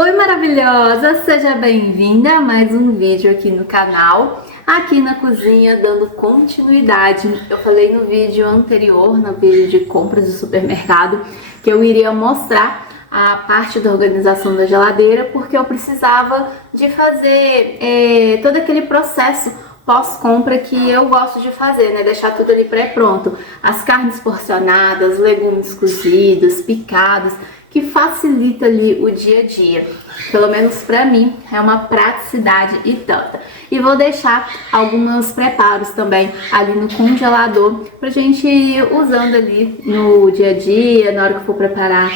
Oi maravilhosa, seja bem-vinda a mais um vídeo aqui no canal, aqui na cozinha, dando continuidade. Eu falei no vídeo anterior, no vídeo de compras do supermercado, que eu iria mostrar a parte da organização da geladeira, porque eu precisava de fazer todo aquele processo pós-compra que eu gosto de fazer, né? Deixar tudo ali pré-pronto. As carnes porcionadas, legumes cozidos, picados, que facilita ali o dia a dia. Pelo menos pra mim, é uma praticidade e tanta. E vou deixar alguns preparos também ali no congelador pra gente ir usando ali no dia a dia, na hora que for preparar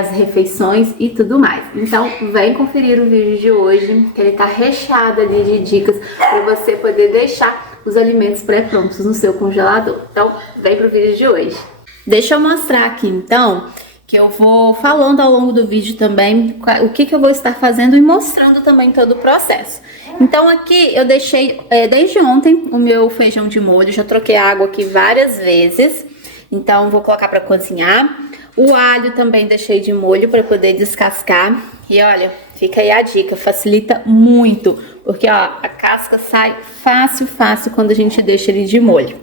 as refeições e tudo mais. Então vem conferir o vídeo de hoje, que ele tá recheado ali de dicas para você poder deixar os alimentos pré-prontos no seu congelador. Então vem pro vídeo de hoje. Deixa eu mostrar aqui então, que eu vou falando ao longo do vídeo também o que eu vou estar fazendo e mostrando também todo o processo. Então aqui eu deixei desde ontem o meu feijão de molho, já troquei a água aqui várias vezes, então vou colocar para cozinhar. O alho também deixei de molho para poder descascar. E olha, fica aí a dica, facilita muito, porque ó, a casca sai fácil quando a gente deixa ele de molho.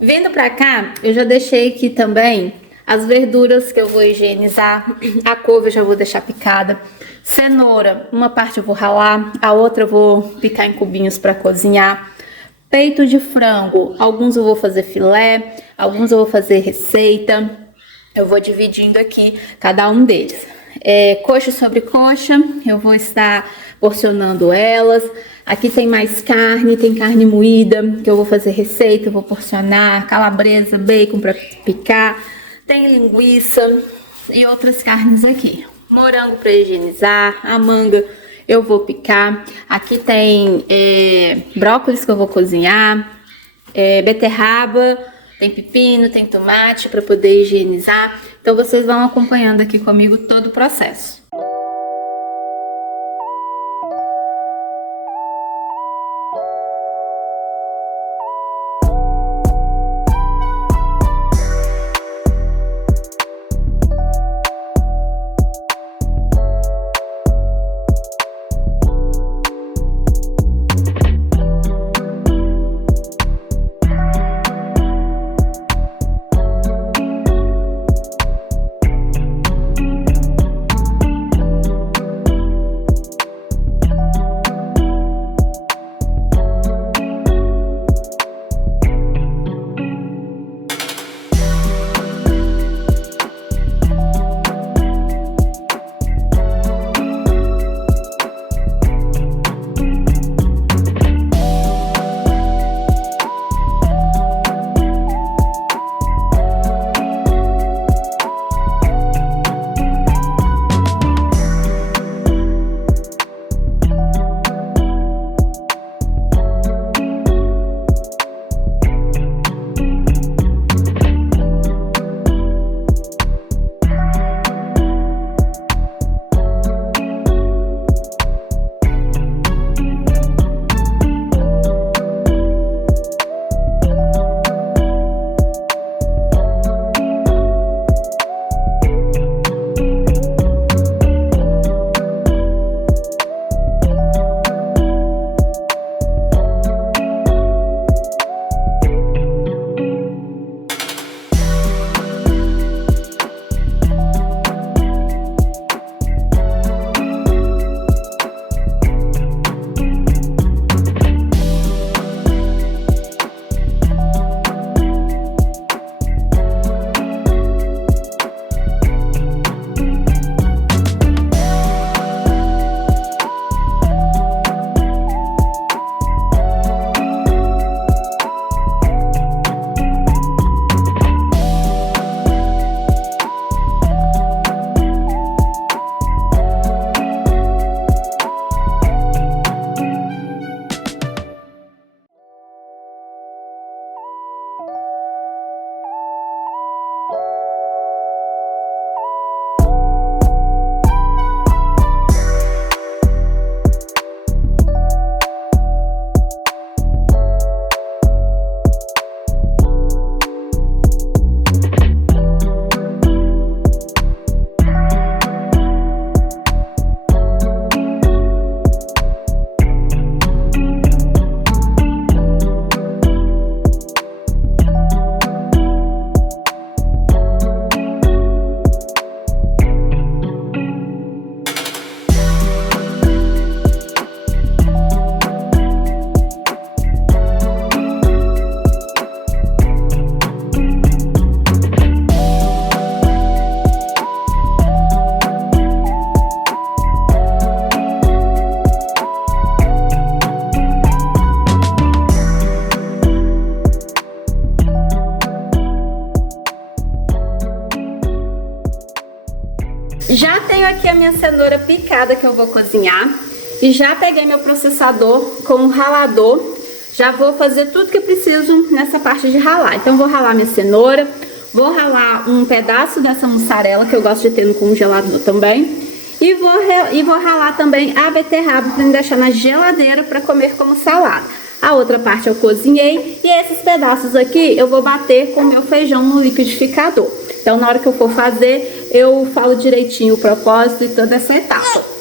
Vindo pra cá, eu já deixei aqui também as verduras que eu vou higienizar. A couve eu já vou deixar picada. Cenoura, uma parte eu vou ralar, a outra eu vou picar em cubinhos para cozinhar. Peito de frango, alguns eu vou fazer filé, alguns eu vou fazer receita. Eu vou dividindo aqui cada um deles. Coxa sobre coxa, eu vou estar porcionando elas. Aqui tem mais carne, tem carne moída, que eu vou fazer receita, eu vou porcionar. Calabresa, bacon para picar. Tem linguiça e outras carnes aqui. Morango para higienizar, a manga eu vou picar. Aqui tem brócolis que eu vou cozinhar, beterraba. Tem pepino, tem tomate para poder higienizar. Então vocês vão acompanhando aqui comigo todo o processo. minha cenoura picada que eu vou cozinhar. E já peguei meu processador com um ralador. Já vou fazer tudo que eu preciso nessa parte de ralar. Então vou ralar minha cenoura. Vou ralar um pedaço dessa mussarela que eu gosto de ter no congelador também. E vou ralar também a beterraba para me deixar na geladeira para comer como salada. A outra parte eu cozinhei e esses pedaços aqui eu vou bater com o meu feijão no liquidificador. Então na hora que eu for fazer, eu falo direitinho o propósito e toda essa etapa.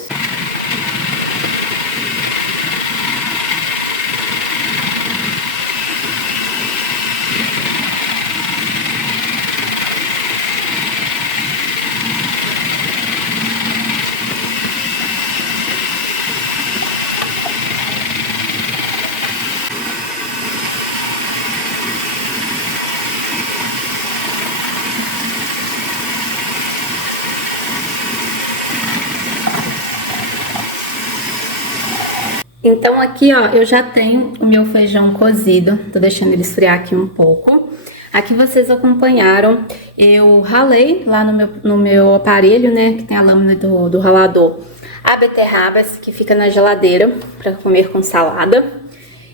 Então aqui, ó, eu já tenho o meu feijão cozido, tô deixando ele esfriar aqui um pouco. Aqui vocês acompanharam, eu ralei lá no meu aparelho, né, que tem a lâmina do ralador, a beterraba, que fica na geladeira para comer com salada.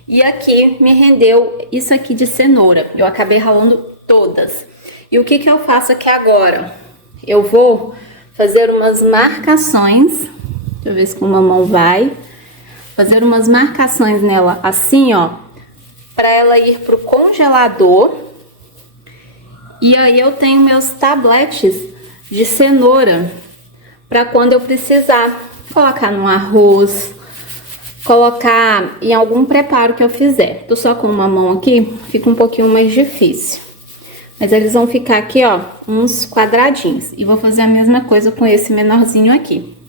E aqui me rendeu isso aqui de cenoura, eu acabei ralando todas. E o que eu faço aqui agora? Eu vou fazer umas marcações, deixa eu ver se com uma mão vai. Fazer umas marcações nela assim, ó, para ela ir pro congelador. E aí eu tenho meus tabletes de cenoura para quando eu precisar colocar no arroz, colocar em algum preparo que eu fizer. Tô só com uma mão aqui, fica um pouquinho mais difícil. Mas eles vão ficar aqui, ó, uns quadradinhos. E vou fazer a mesma coisa com esse menorzinho aqui.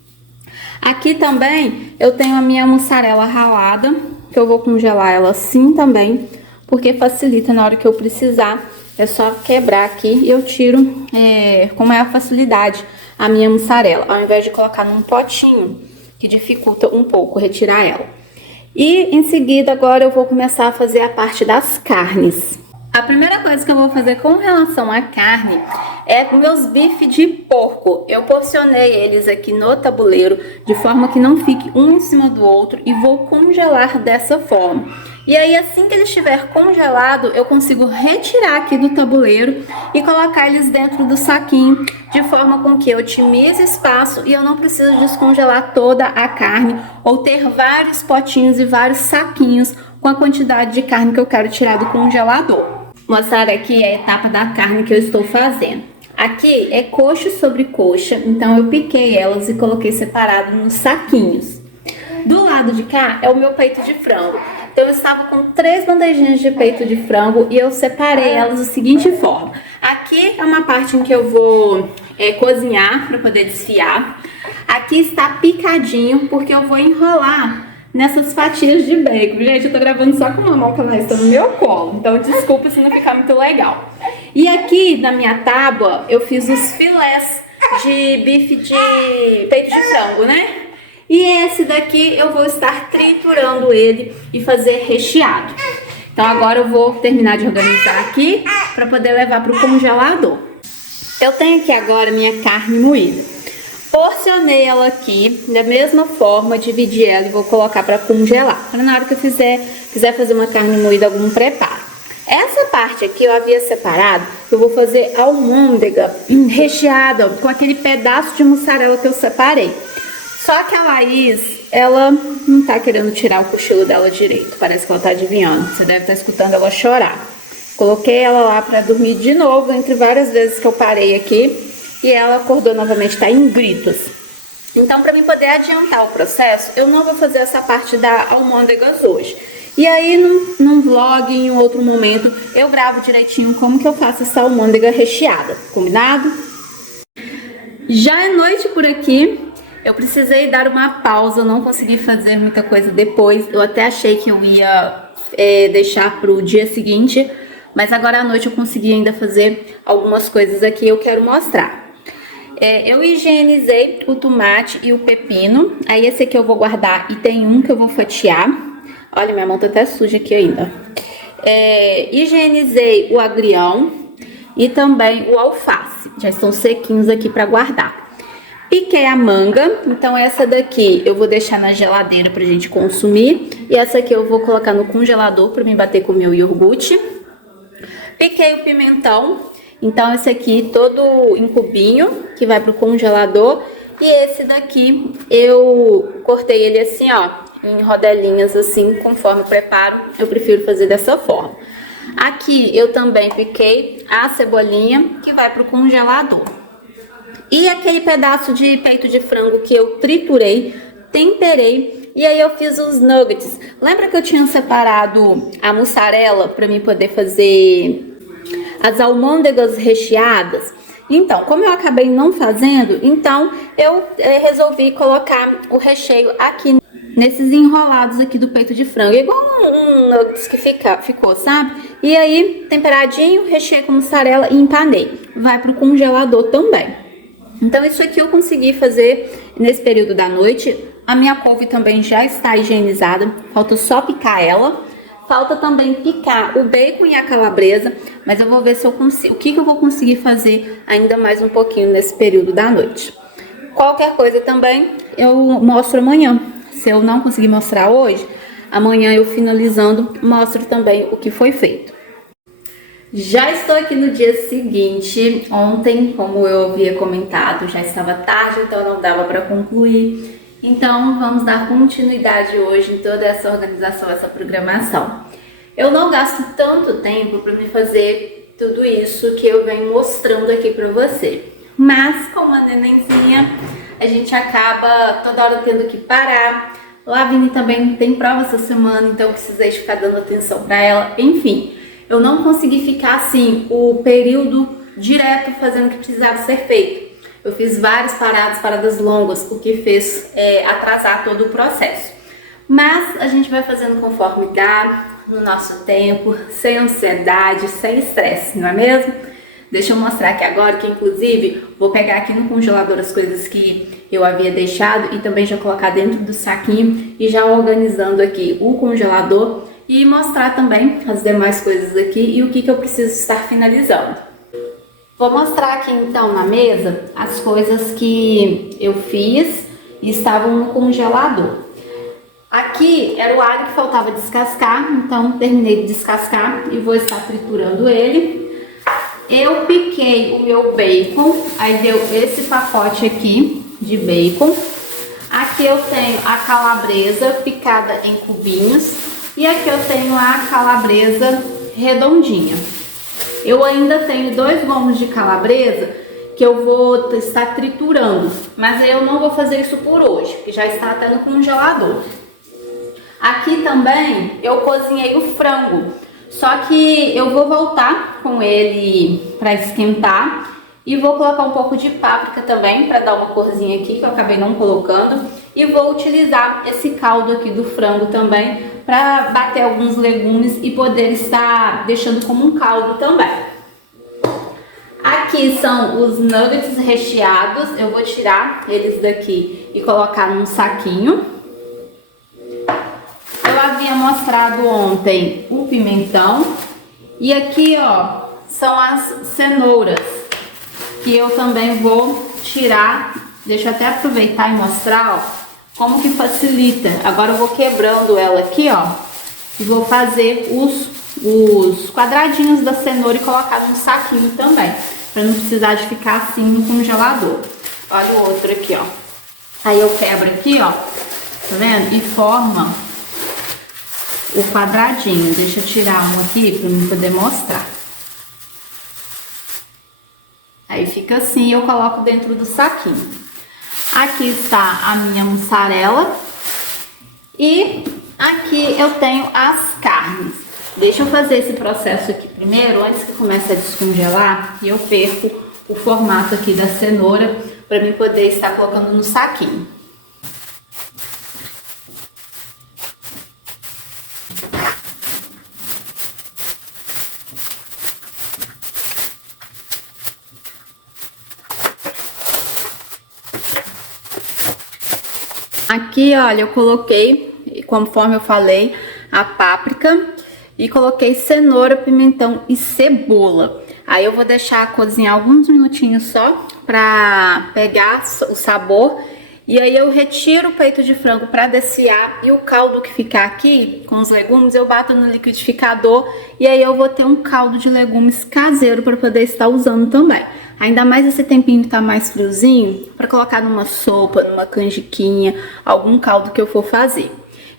Aqui também eu tenho a minha mussarela ralada, que eu vou congelar ela assim também, porque facilita na hora que eu precisar. É só quebrar aqui e eu tiro com maior facilidade a minha mussarela, ao invés de colocar num potinho, que dificulta um pouco retirar ela. E em seguida agora eu vou começar a fazer a parte das carnes. A primeira coisa que eu vou fazer com relação à carne é meus bifes de porco. Eu porcionei eles aqui no tabuleiro de forma que não fique um em cima do outro e vou congelar dessa forma. E aí assim que ele estiver congelado, eu consigo retirar aqui do tabuleiro e colocar eles dentro do saquinho, de forma com que eu otimize espaço e eu não preciso descongelar toda a carne ou ter vários potinhos e vários saquinhos com a quantidade de carne que eu quero tirar do congelador. Vou mostrar aqui a etapa da carne que eu estou fazendo. Aqui é coxa sobre coxa, então eu piquei elas e coloquei separado nos saquinhos. Do lado de cá é o meu peito de frango. Então eu estava com 3 bandejinhas de peito de frango e eu separei elas da seguinte forma. Aqui é uma parte em que eu vou cozinhar para poder desfiar. Aqui está picadinho porque eu vou enrolar nessas fatias de bacon. Gente, eu tô gravando só com uma mão que ela está no meu colo, então desculpa se não ficar muito legal. E aqui na minha tábua eu fiz os filés de bife de peito de frango, né? E esse daqui eu vou estar triturando ele e fazer recheado. Então agora eu vou terminar de organizar aqui para poder levar para o congelador. Eu tenho aqui agora minha carne moída. Porcionei ela aqui da mesma forma, dividi ela e vou colocar para congelar. Para na hora que eu quiser fazer uma carne moída, algum preparo. Essa parte aqui eu havia separado, eu vou fazer almôndega recheada com aquele pedaço de mussarela que eu separei. Só que a Laís, ela não tá querendo tirar o cochilo dela direito, parece que ela tá adivinhando. Você deve estar escutando ela chorar. Coloquei ela lá para dormir de novo, entre várias vezes que eu parei aqui. E ela acordou novamente, tá em gritos. Então, para mim poder adiantar o processo, eu não vou fazer essa parte da almôndegas hoje. E aí, num vlog, em um outro momento, eu gravo direitinho como que eu faço essa almôndega recheada. Combinado? Já é noite por aqui. Eu precisei dar uma pausa, não consegui fazer muita coisa depois. Eu até achei que eu ia deixar pro dia seguinte, mas agora à noite eu consegui ainda fazer algumas coisas aqui, eu quero mostrar. Eu higienizei o tomate e o pepino. Aí esse aqui eu vou guardar e tem um que eu vou fatiar. Olha, minha mão tá até suja aqui ainda. Higienizei o agrião e também o alface. Já estão sequinhos aqui para guardar. Piquei a manga, então essa daqui eu vou deixar na geladeira pra gente consumir. E essa aqui eu vou colocar no congelador pra me bater com o meu iogurte. Piquei o pimentão, então esse aqui todo em cubinho, que vai pro congelador. E esse daqui eu cortei ele assim, ó, em rodelinhas assim, conforme eu preparo. Eu prefiro fazer dessa forma. Aqui eu também piquei a cebolinha, que vai pro congelador. E aquele pedaço de peito de frango que eu triturei, temperei e aí eu fiz os nuggets. Lembra que eu tinha separado a mussarela para mim poder fazer as almôndegas recheadas? Então, como eu acabei não fazendo, então eu resolvi colocar o recheio aqui nesses enrolados aqui do peito de frango, igual um nuggets que ficou, sabe? E aí, temperadinho, recheio com mussarela e empanei. Vai pro congelador também. Então isso aqui eu consegui fazer nesse período da noite. A minha couve também já está higienizada, falta só picar ela. Falta também picar o bacon e a calabresa, mas eu vou ver se eu consigo, o que eu vou conseguir fazer ainda mais um pouquinho nesse período da noite. Qualquer coisa também eu mostro amanhã. Se eu não conseguir mostrar hoje, amanhã eu finalizando mostro também o que foi feito. Já estou aqui no dia seguinte. Ontem, como eu havia comentado, já estava tarde, então não dava para concluir. Então, vamos dar continuidade hoje em toda essa organização, essa programação. Eu não gasto tanto tempo para me fazer tudo isso que eu venho mostrando aqui para você. Mas, como a nenenzinha, a gente acaba toda hora tendo que parar. Lavine também tem prova essa semana, então precisei ficar dando atenção para ela. Enfim. Eu não consegui ficar assim o período direto fazendo o que precisava ser feito. Eu fiz várias paradas longas, o que fez atrasar todo o processo. Mas a gente vai fazendo conforme dá, no nosso tempo, sem ansiedade, sem estresse, não é mesmo? Deixa eu mostrar aqui agora que, inclusive, vou pegar aqui no congelador as coisas que eu havia deixado e também já colocar dentro do saquinho e já organizando aqui o congelador. E mostrar também as demais coisas aqui e o que eu preciso estar finalizando. Vou mostrar aqui então na mesa as coisas que eu fiz e estavam no congelador. Aqui era o alho que faltava descascar, então terminei de descascar e vou estar triturando ele. Eu piquei o meu bacon, aí deu esse pacote aqui de bacon. Aqui eu tenho a calabresa picada em cubinhos. E aqui eu tenho a calabresa redondinha. Eu ainda tenho 2 gomos de calabresa que eu vou estar triturando, mas eu não vou fazer isso por hoje, porque já está até no congelador. Aqui também eu cozinhei o frango, só que eu vou voltar com ele para esquentar e vou colocar um pouco de páprica também para dar uma corzinha aqui que eu acabei não colocando. E vou utilizar esse caldo aqui do frango também para bater alguns legumes e poder estar deixando como um caldo também. Aqui são os nuggets recheados, eu vou tirar eles daqui e colocar num saquinho. Eu havia mostrado ontem o pimentão e aqui ó, são as cenouras que eu também vou tirar. Deixa eu até aproveitar e mostrar, ó, como que facilita. Agora eu vou quebrando ela aqui, ó, e vou fazer os quadradinhos da cenoura e colocar no saquinho também, para não precisar de ficar assim no congelador. Olha o outro aqui, ó. Aí eu quebro aqui, ó, tá vendo? E forma o quadradinho. Deixa eu tirar um aqui para eu poder mostrar. Aí fica assim e eu coloco dentro do saquinho. Aqui está a minha mussarela e aqui eu tenho as carnes. Deixa eu fazer esse processo aqui primeiro, antes que comece a descongelar, e eu perco o formato aqui da cenoura para mim poder estar colocando no saquinho. Aqui, olha, eu coloquei, conforme eu falei, a páprica e coloquei cenoura, pimentão e cebola. Aí eu vou deixar cozinhar alguns minutinhos só para pegar o sabor. E aí eu retiro o peito de frango para desfiar e o caldo que ficar aqui com os legumes eu bato no liquidificador e aí eu vou ter um caldo de legumes caseiro para poder estar usando também. Ainda mais esse tempinho que tá mais friozinho, para colocar numa sopa, numa canjiquinha, algum caldo que eu for fazer.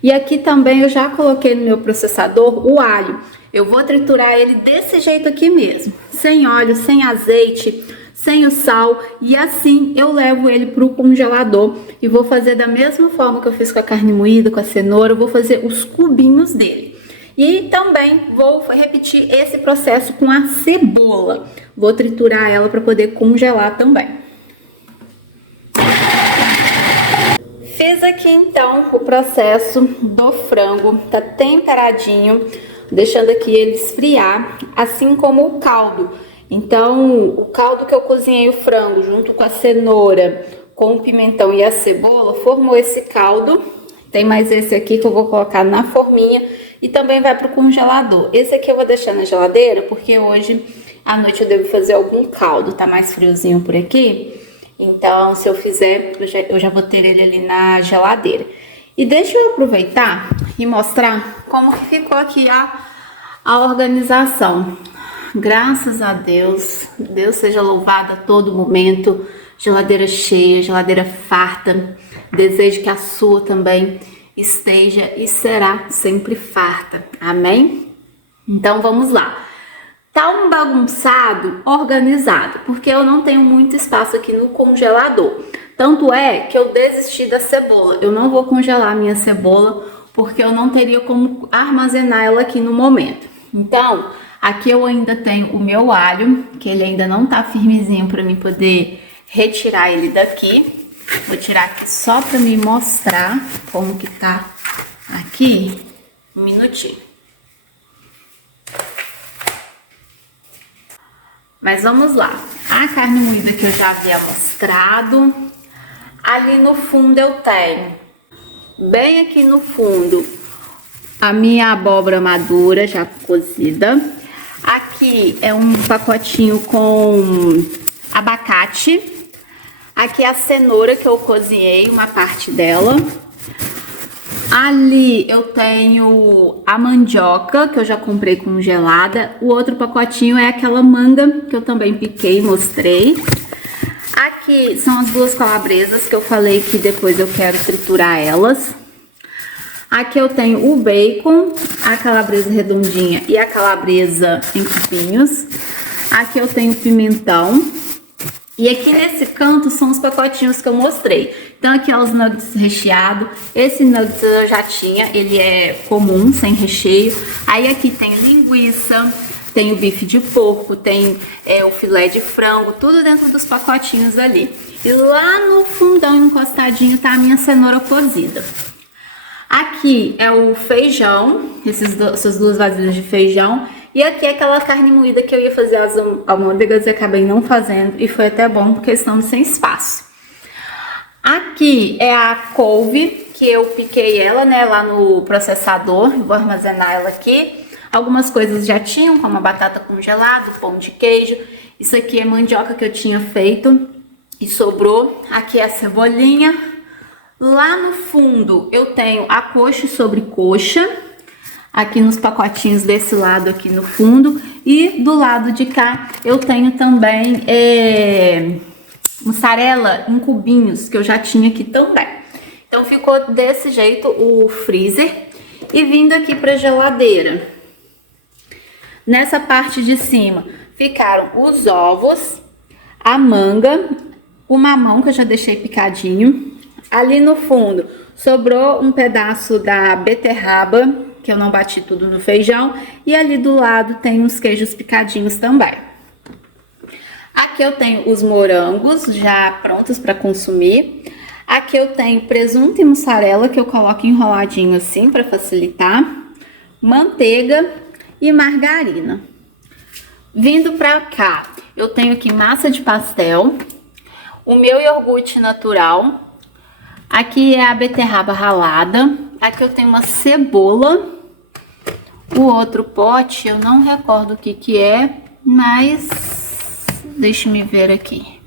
E aqui também eu já coloquei no meu processador o alho. Eu vou triturar ele desse jeito aqui mesmo, sem óleo, sem azeite, sem o sal, e assim eu levo ele pro congelador e vou fazer da mesma forma que eu fiz com a carne moída, com a cenoura, eu vou fazer os cubinhos dele. E também vou repetir esse processo com a cebola. Vou triturar ela para poder congelar também. Fiz aqui então o processo do frango, tá temperadinho, deixando aqui ele esfriar, assim como o caldo. Então, o caldo que eu cozinhei o frango junto com a cenoura, com o pimentão e a cebola, formou esse caldo. Tem mais esse aqui que eu vou colocar na forminha e também vai pro congelador. Esse aqui eu vou deixar na geladeira porque hoje à noite eu devo fazer algum caldo, tá mais friozinho por aqui. Então, se eu fizer, eu já vou ter ele ali na geladeira. E deixa eu aproveitar e mostrar como que ficou aqui a organização. Graças a Deus, Deus seja louvado a todo momento, geladeira cheia, geladeira farta, desejo que a sua também esteja e será sempre farta, amém? Então vamos lá, tá um bagunçado, organizado, porque eu não tenho muito espaço aqui no congelador, tanto é que eu desisti da cebola, eu não vou congelar a minha cebola, porque eu não teria como armazenar ela aqui no momento, então... Aqui eu ainda tenho o meu alho, que ele ainda não tá firmezinho para mim poder retirar ele daqui. Vou tirar aqui só para me mostrar como que tá aqui. Um minutinho. Mas vamos lá. A carne moída que eu já havia mostrado. Ali no fundo eu tenho, bem aqui no fundo, a minha abóbora madura já cozida. Aqui é um pacotinho com abacate. Aqui é a cenoura que eu cozinhei, uma parte dela. Ali eu tenho a mandioca, que eu já comprei congelada. O outro pacotinho é aquela manga, que eu também piquei e mostrei. Aqui são as duas calabresas, que eu falei que depois eu quero triturar elas. Aqui eu tenho o bacon, a calabresa redondinha e a calabresa em cubinhos. Aqui eu tenho o pimentão. E aqui nesse canto são os pacotinhos que eu mostrei. Então aqui ó, os nuggets recheados. Esse nuggets eu já tinha, ele é comum, sem recheio. Aí aqui tem linguiça, tem o bife de porco, tem o filé de frango, tudo dentro dos pacotinhos ali. E lá no fundão, encostadinho, tá a minha cenoura cozida. Aqui é o feijão, essas duas vasilhas de feijão. E aqui é aquela carne moída que eu ia fazer as almôndegas e acabei não fazendo. E foi até bom porque estamos sem espaço. Aqui é a couve, que eu piquei ela, né, lá no processador. Vou armazenar ela aqui. Algumas coisas já tinham, como a batata congelada, pão de queijo. Isso aqui é mandioca que eu tinha feito e sobrou. Aqui é a cebolinha. Lá no fundo eu tenho a coxa e sobrecoxa, aqui nos pacotinhos desse lado aqui no fundo. E do lado de cá eu tenho também mussarela em cubinhos, que eu já tinha aqui também. Então ficou desse jeito o freezer. E vindo aqui para a geladeira, nessa parte de cima ficaram os ovos, a manga, o mamão que eu já deixei picadinho. Ali no fundo sobrou um pedaço da beterraba, que eu não bati tudo no feijão. E ali do lado tem uns queijos picadinhos também. Aqui eu tenho os morangos já prontos para consumir. Aqui eu tenho presunto e mussarela, que eu coloco enroladinho assim para facilitar. Manteiga e margarina. Vindo para cá, eu tenho aqui massa de pastel, o meu iogurte natural. Aqui é a beterraba ralada. Aqui eu tenho uma cebola. O outro pote eu não recordo o que que é, mas deixa me ver aqui.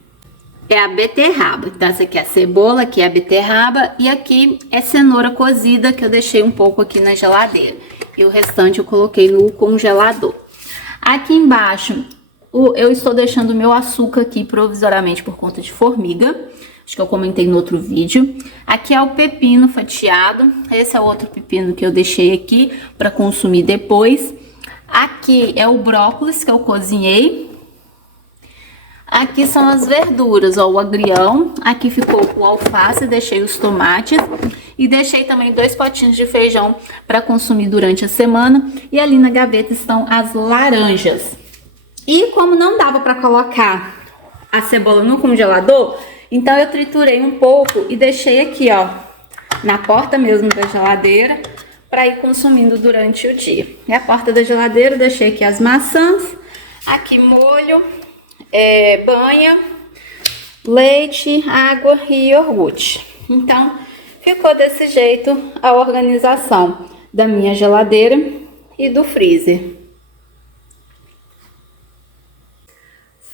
é a beterraba. Então essa aqui é a cebola, aqui é a beterraba e aqui é cenoura cozida que eu deixei um pouco aqui na geladeira. E o restante eu coloquei no congelador. Aqui embaixo eu estou deixando o meu açúcar aqui provisoriamente por conta de formiga. Acho que eu comentei no outro vídeo. Aqui é o pepino fatiado. Esse é o outro pepino que eu deixei aqui para consumir depois. Aqui é o brócolis que eu cozinhei. Aqui são as verduras, ó, o agrião. Aqui ficou o alface, deixei os tomates. E deixei também 2 potinhos de feijão para consumir durante a semana. E ali na gaveta estão as laranjas. E como não dava para colocar a cebola no congelador, então eu triturei um pouco e deixei aqui, ó, na porta mesmo da geladeira, para ir consumindo durante o dia. E a porta da geladeira, deixei aqui as maçãs, aqui molho, banha, leite, água e iogurte. Então, ficou desse jeito a organização da minha geladeira e do freezer.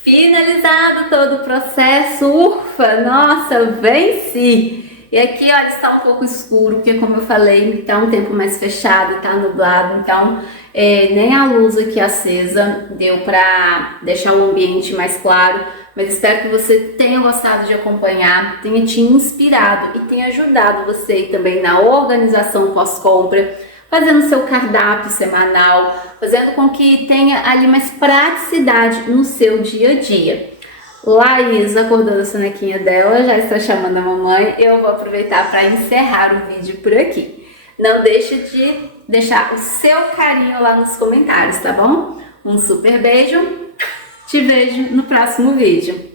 Finalizado todo o processo, ufa, nossa, venci! E aqui, olha, está um pouco escuro, porque como eu falei, tá um tempo mais fechado, tá nublado, então nem a luz aqui acesa deu pra deixar o ambiente mais claro, mas espero que você tenha gostado de acompanhar, tenha te inspirado e tenha ajudado você também na organização pós-compra, fazendo seu cardápio semanal, fazendo com que tenha ali mais praticidade no seu dia a dia. Laís acordou da sonequinha dela, já está chamando a mamãe. Eu vou aproveitar para encerrar o vídeo por aqui. Não deixe de deixar o seu carinho lá nos comentários, tá bom? Um super beijo, te vejo no próximo vídeo.